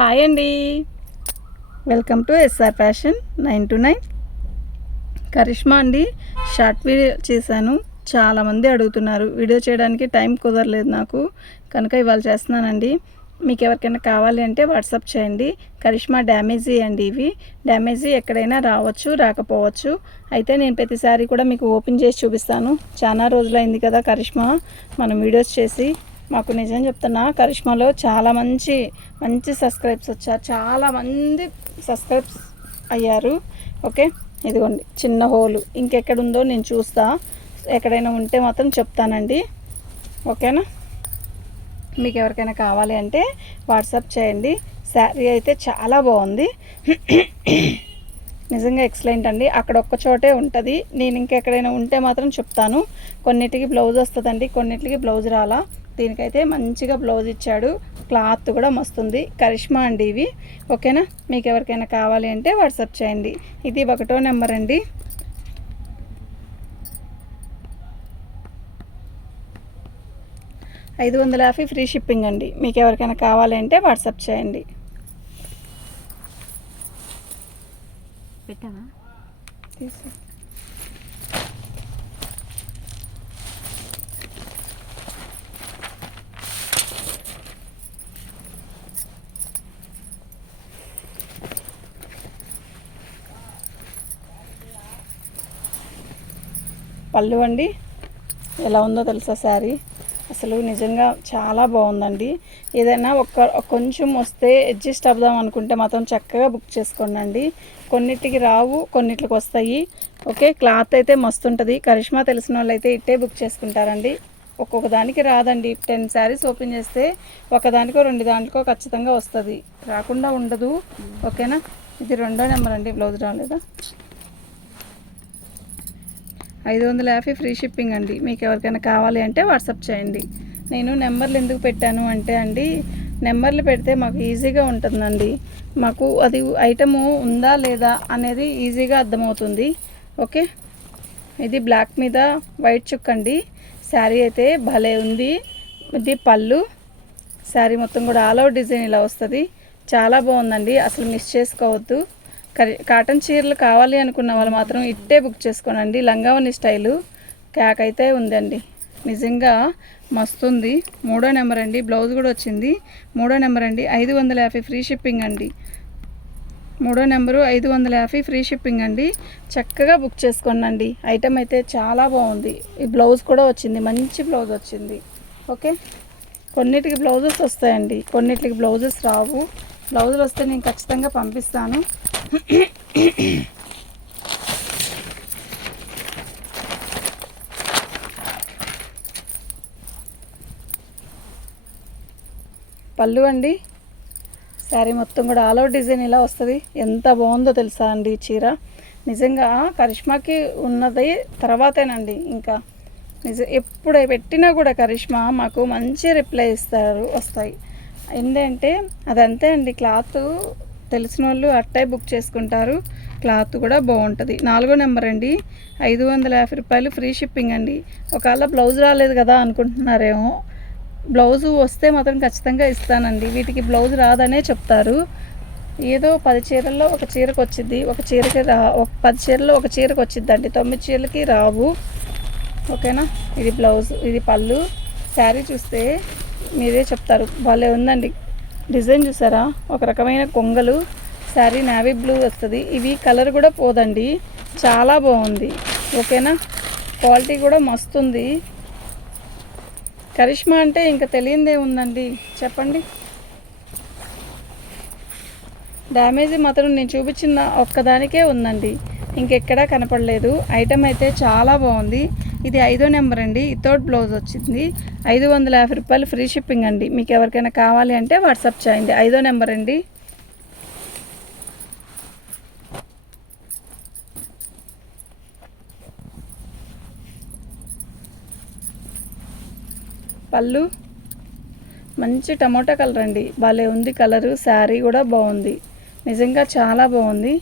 Hi అండి. Welcome to SR fashion nine to nine. Karishma అండి short video చేశాను. చాలామంది అడుగుతున్నారు వీడియో చేయడానికి టైం కుదరలేదు నాకు. కనుక ఇవాళ చేస్తున్నానండి. మీకు ఎవరికైనా కావాలి అంటే వాట్సాప్ చేయండి. కరిష్మా డ్యామేజీ అండి ఇవి. డ్యామేజీ ఎక్కడైనా రావచ్చు రాకపోవచ్చు. అయితే నేను ప్రతిసారి కూడా మీకు ఓపెన్ చేసి చూపిస్తాను. చాలా రోజులైంది కదా కరిష్మా మనం వీడియోస్ చేసి. మాకు నిజం చెప్తున్నా కరిష్మాలో చాలా మంచి మంచి సబ్స్క్రైబ్స్ వచ్చారు. చాలా మంది సబ్స్క్రైబ్స్ అయ్యారు. ఓకే? ఇదిగోండి చిన్న హోలు. ఇంకెక్కడుందో నేను చూస్తా. ఎక్కడైనా ఉంటే మాత్రం చెప్తానండి. ఓకేనా? మీకు ఎవరికైనా కావాలి అంటే వాట్సాప్ చేయండి. శారీ అయితే చాలా బాగుంది. నిజంగా ఎక్సలెంట్ అండి. అక్కడ ఒక్క చోటే ఉంటుంది. నేను ఇంకెక్కడైనా ఉంటే మాత్రం చెప్తాను. కొన్నిటికి బ్లౌజ్ వస్తుందండి. కొన్నిటికి బ్లౌజ్ రాలా. దీనికైతే మంచిగా బ్లౌజ్ ఇచ్చాడు. క్లాత్ కూడా మస్తుంది. కరిష్మా అండి ఇవి. ఓకేనా? మీకు ఎవరికైనా కావాలి అంటే వాట్సాప్ చేయండి. ఇది ఒకటో నెంబర్ అండి. ఐదు వందల యాభై ఫ్రీ షిప్పింగ్ అండి. మీకు ఎవరికైనా కావాలి అంటే వాట్సాప్ చేయండి. పెట్టావా? పళ్ళు అండి. ఎలా ఉందో తెలుసా శారీ? అసలు నిజంగా చాలా బాగుందండి. ఏదైనా ఒక్క కొంచెం వస్తే అడ్జస్ట్ అవుదాం అనుకుంటే మాత్రం చక్కగా బుక్ చేసుకోండి కొన్నిటికి రావు కొన్నిటికి వస్తాయి. ఓకే క్లాత్ అయితే మస్తు ఉంటుంది. కరిష్మా తెలిసిన వాళ్ళు అయితే ఇట్టే బుక్ చేసుకుంటారండి. ఒక్కొక్క దానికి రాదండి. టెన్ శారీస్ ఓపెన్ చేస్తే ఒకదానికో రెండు దాంట్లో ఖచ్చితంగా వస్తుంది. రాకుండా ఉండదు. ఓకేనా? ఇది రెండో నెంబర్ అండి. బ్లౌజ్ రాలేదా? ఐదు వందల యాభై ఫ్రీ షిప్పింగ్ అండి. మీకు ఎవరికైనా కావాలి అంటే వాట్సాప్ చేయండి. నేను నెంబర్లు ఎందుకు పెట్టాను అంటే అండి నెంబర్లు పెడితే మాకు ఈజీగా ఉంటుందండి. మాకు అది ఐటము ఉందా లేదా అనేది ఈజీగా అర్థమవుతుంది. ఓకే? ఇది బ్లాక్ మీద వైట్ చుక్క అండి. శారీ అయితే భలే ఉంది. ఇది పళ్ళు. శారీ మొత్తం కూడా ఆల్ అవుట్ డిజైన్ ఇలా వస్తుంది. చాలా బాగుందండి. అసలు మిస్ చేసుకోవద్దు. కాటన్ చీరలు కావాలి అనుకున్న వాళ్ళు మాత్రం ఇట్టే బుక్ చేసుకోనండి. లంగావని స్టైలు క్యాక్ అయితే ఉందండి. నిజంగా మస్తుంది. మూడో నెంబర్ అండి. బ్లౌజ్ కూడా వచ్చింది. మూడో నెంబర్ అండి. ఐదు వందల యాభై ఫ్రీ షిప్పింగ్ అండి. మూడో నెంబరు ఐదు వందల యాభై ఫ్రీ షిప్పింగ్ అండి. చక్కగా బుక్ చేసుకోనండి. ఐటమ్ అయితే చాలా బాగుంది. ఈ బ్లౌజ్ కూడా వచ్చింది. మంచి బ్లౌజ్ వచ్చింది. ఓకే? కొన్నిటికి బ్లౌజెస్ వస్తాయండి. కొన్నిటికి బ్లౌజెస్ రావు. బ్లౌజులు వస్తే నేను ఖచ్చితంగా పంపిస్తాను. పళ్ళు అండి. శారీ మొత్తం కూడా ఆల్ అవుట్ డిజైన్ ఇలా వస్తుంది. ఎంత బాగుందో తెలుసా అండి చీర. నిజంగా కరిష్మాకి ఉన్నది తర్వాతేనండి ఇంకా. నిజం ఎప్పుడు పెట్టినా కూడా కరిష్మా మాకు మంచి రిప్లై ఇస్తారు వస్తాయి. ఏంటంటే అదంతే అండి. క్లాత్ తెలిసిన వాళ్ళు అట్టే బుక్ చేసుకుంటారు. క్లాత్ కూడా బాగుంటుంది. నాలుగో నెంబర్ అండి. ఐదు వందల యాభై రూపాయలు ఫ్రీ షిప్పింగ్ అండి. ఒకవేళ బ్లౌజ్ రాలేదు కదా అనుకుంటున్నారేమో బ్లౌజు వస్తే మాత్రం ఖచ్చితంగా ఇస్తానండి. వీటికి బ్లౌజ్ రాదనే చెప్తారు. ఏదో పది చీరల్లో ఒక చీరకు వచ్చింది ఒక చీరకి రా ఒక పది చీరల్లో ఒక చీరకు వచ్చిందండి తొమ్మిది చీరలకి రావు. ఓకేనా? ఇది బ్లౌజ్ ఇది పళ్ళు. శారీ చూస్తే మీరే చెప్తారు. భలే ఉందండి. డిజైన్ చూసారా? ఒక రకమైన కొంగలు శారీ నావీ బ్లూ వస్తుంది. ఇవి కలర్ కూడా పోదండి. చాలా బాగుంది. ఓకేనా? క్వాలిటీ కూడా మస్తుంది. కరిష్మా అంటే ఇంకా తెలియందే ఉందండి. చెప్పండి. డ్యామేజ్ మాత్రం నేను చూపించిన ఒక్కదానికే ఉందండి. ఇంకెక్కడా కనపడలేదు. ఐటమ్ అయితే చాలా బాగుంది. ఇది ఐదో నెంబర్ అండి. థర్డ్ బ్లౌజ్ వచ్చింది. ఐదు వందల యాభై రూపాయలు ఫ్రీ షిప్పింగ్ అండి. మీకు ఎవరికైనా కావాలి అంటే వాట్సాప్ చేయండి. ఐదో నెంబర్ అండి. పళ్ళు. మంచి టమోటా కలర్ అండి. భలే ఉంది కలరు. శారీ కూడా బాగుంది. నిజంగా చాలా బాగుంది.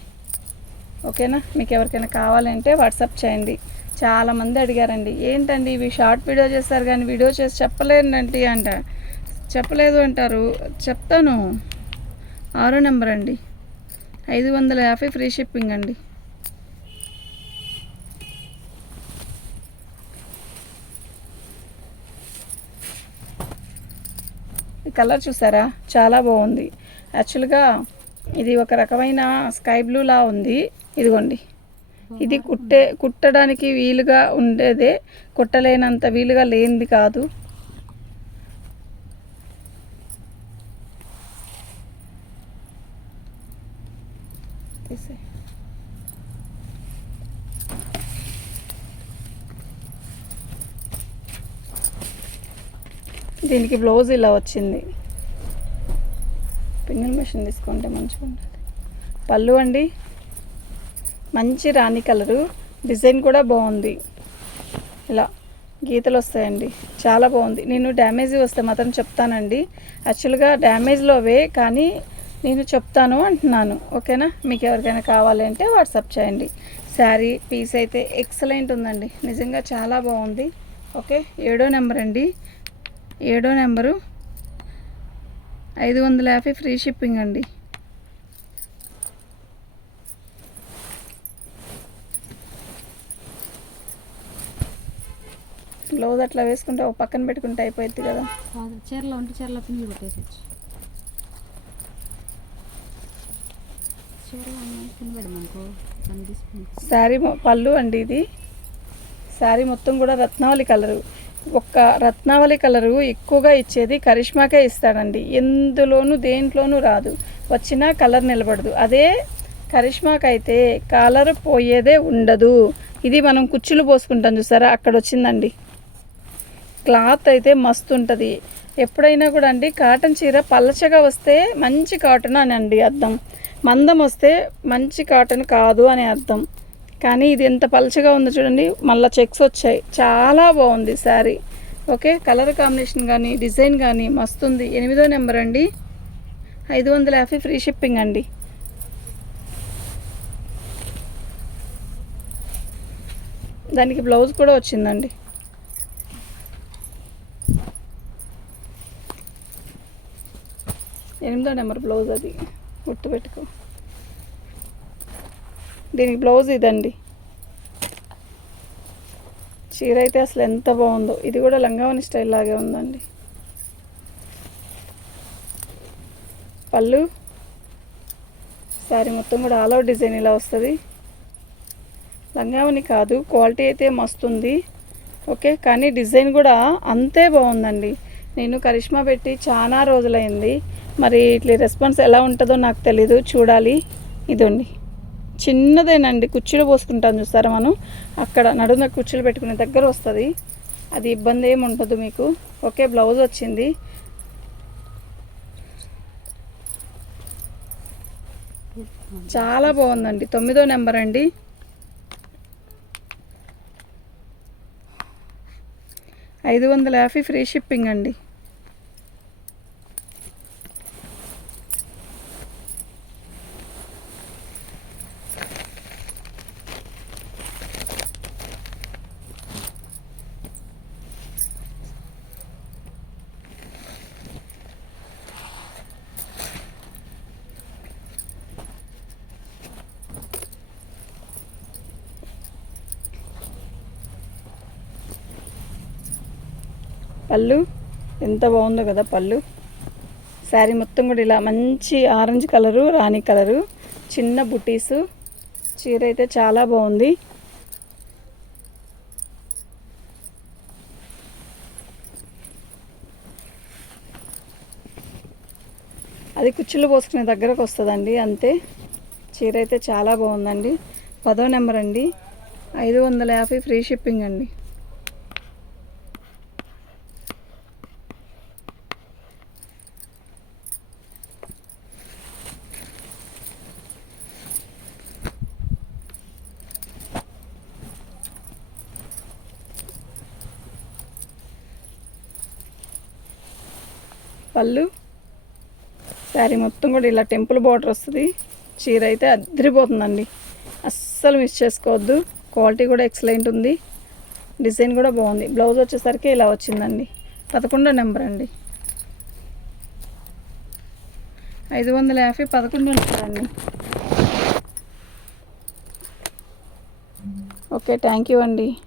ఓకేనా? మీకు ఎవరికైనా కావాలంటే వాట్సాప్ చేయండి. చాలామంది అడిగారండి ఏంటండి ఇవి షార్ట్ వీడియో చేస్తారు కానీ వీడియో చేసి చెప్పలేనండి అంట. చెప్పలేదు అంటారు. చెప్తాను. ఆరో నెంబర్ అండి. ఐదు వందల యాభై ఫ్రీ షిప్పింగ్ అండి. ఈ కలర్ చూసారా? చాలా బాగుంది. యాక్చువల్గా ఇది ఒక రకమైన స్కై బ్లూ లా ఉంది. ఇదిగోండి. ఇది కుట్టే కుట్టడానికి వీలుగా ఉండేదే కుట్టలేనంత వీలుగా లేనిది కాదు. దీనికి బ్లౌజ్ ఇలా వచ్చింది. పింగిల్ మిషన్ తీసుకుంటే మంచిగా ఉంటుంది పళ్ళు అండి. మంచి రాణి కలరు. డిజైన్ కూడా బాగుంది. ఇలా గీతలు వస్తాయండి చాలా బాగుంది. నేను డ్యామేజ్ వస్తే మాత్రం చెప్తానండి. యాక్చువల్గా డ్యామేజ్లో అవే కానీ నేను చెప్తాను అంటున్నాను. ఓకేనా? మీకు ఎవరికైనా కావాలి అంటే వాట్సాప్ చేయండి. శారీ పీస్ అయితే ఎక్సలెంట్ ఉందండి. నిజంగా చాలా బాగుంది. ఓకే? ఏడో నెంబర్ అండి. ఏడో నెంబరు. ఐదు వందల యాభై ఫ్రీ షిప్పింగ్ అండి. బ్లౌజ్ అట్లా వేసుకుంటే ఒక పక్కన పెట్టుకుంటే అయిపోద్ది కదా. చీరలో ఉంటే చీరలో పిన్ని పెట్టేసచ్చు శారీ పళ్ళు అండి ఇది. శారీ మొత్తం కూడా రత్నావళి కలరు. ఒక్క రత్నావళి కలరు ఎక్కువగా ఇచ్చేది కరిష్మాకే ఇస్తాడండి. ఎందులోనూ దేంట్లోనూ రాదు. వచ్చినా కలర్ నిలబడదు. అదే కరిష్మాకైతే కలర్ పోయేదే ఉండదు. ఇది మనం కుచ్చులు పోసుకుంటాం చూసారా? అక్కడ వచ్చిందండి. క్లాత్ అయితే మస్తు ఉంటుంది ఎప్పుడైనా కూడా అండి కాటన్ చీర పలచగా వస్తే మంచి కాటన్ అని అండి అర్థం. మందం వస్తే మంచి కాటన్ కాదు అని అర్థం. కానీ ఇది ఎంత పలచగా ఉందో చూడండి మళ్ళీ చెక్స్ వచ్చాయి. చాలా బాగుంది శారీ. ఓకే కలర్ కాంబినేషన్ కానీ డిజైన్ కానీ మస్తు ఉంది ఎనిమిదో నెంబర్ అండి. ఐదు వందల యాభై ఫ్రీ షిప్పింగ్ అండి. దానికి బ్లౌజ్ కూడా వచ్చిందండి. ఎనిమిదో నెంబర్ బ్లౌజ్ అది. గుర్తుపెట్టుకో. దీనికి బ్లౌజ్ ఇదండి. చీర అయితే అసలు ఎంత బాగుందో. ఇది కూడా లంగావని స్టైల్ లాగే ఉందండి. పళ్ళు. శారీ మొత్తం కూడా ఆల్ అవుట్ డిజైన్ ఇలా వస్తుంది. లంగావని కాదు క్వాలిటీ అయితే మస్తుంది ఓకే కానీ డిజైన్ కూడా అంతే బాగుందండి. నేను కరిష్మా పెట్టి చాలా రోజులైంది. మరి ఇట్లా రెస్పాన్స్ ఎలా ఉంటుందో నాకు తెలీదు చూడాలి. ఇదండి. చిన్నదేనండి కుర్చీలో పోసుకుంటాం చూస్తారా మనం? అక్కడ నడుమ కుర్చీలు పెట్టుకునే దగ్గర వస్తుంది. అది ఇబ్బంది ఏమి ఉండదు మీకు. ఓకే బ్లౌజ్ వచ్చింది. చాలా బాగుందండి. తొమ్మిదో నెంబర్ అండి. ఐదు వందల యాభై ఫ్రీ షిప్పింగ్ అండి. పళ్ళు ఎంత బాగుందో కదా పళ్ళు. శారీ మొత్తం కూడా ఇలా మంచి ఆరెంజ్ కలరు రాణి కలరు చిన్న బుటీసు. చీర అయితే చాలా బాగుంది. అది కుచ్చులు పోసుకునే దగ్గరకు వస్తుందండి అంతే. చీర అయితే చాలా బాగుందండి. పదో నెంబర్ అండి. ఐదు వందల యాభై ఫ్రీ షిప్పింగ్ అండి. పళ్ళు శారీ మొత్తం కూడా ఇలా టెంపుల్ బార్డర్ వస్తుంది. చీర అయితే అద్దరిపోతుందండి. అస్సలు మిస్ చేసుకోవద్దు. క్వాలిటీ కూడా ఎక్సలెంట్ ఉంది. డిజైన్ కూడా బాగుంది. బ్లౌజ్ వచ్చేసరికి ఇలా వచ్చిందండి. పదకొండో నెంబర్ అండి. ఐదు వందల యాభై పదకొండు ఉంటుందండి ఓకే థ్యాంక్ యూ అండి.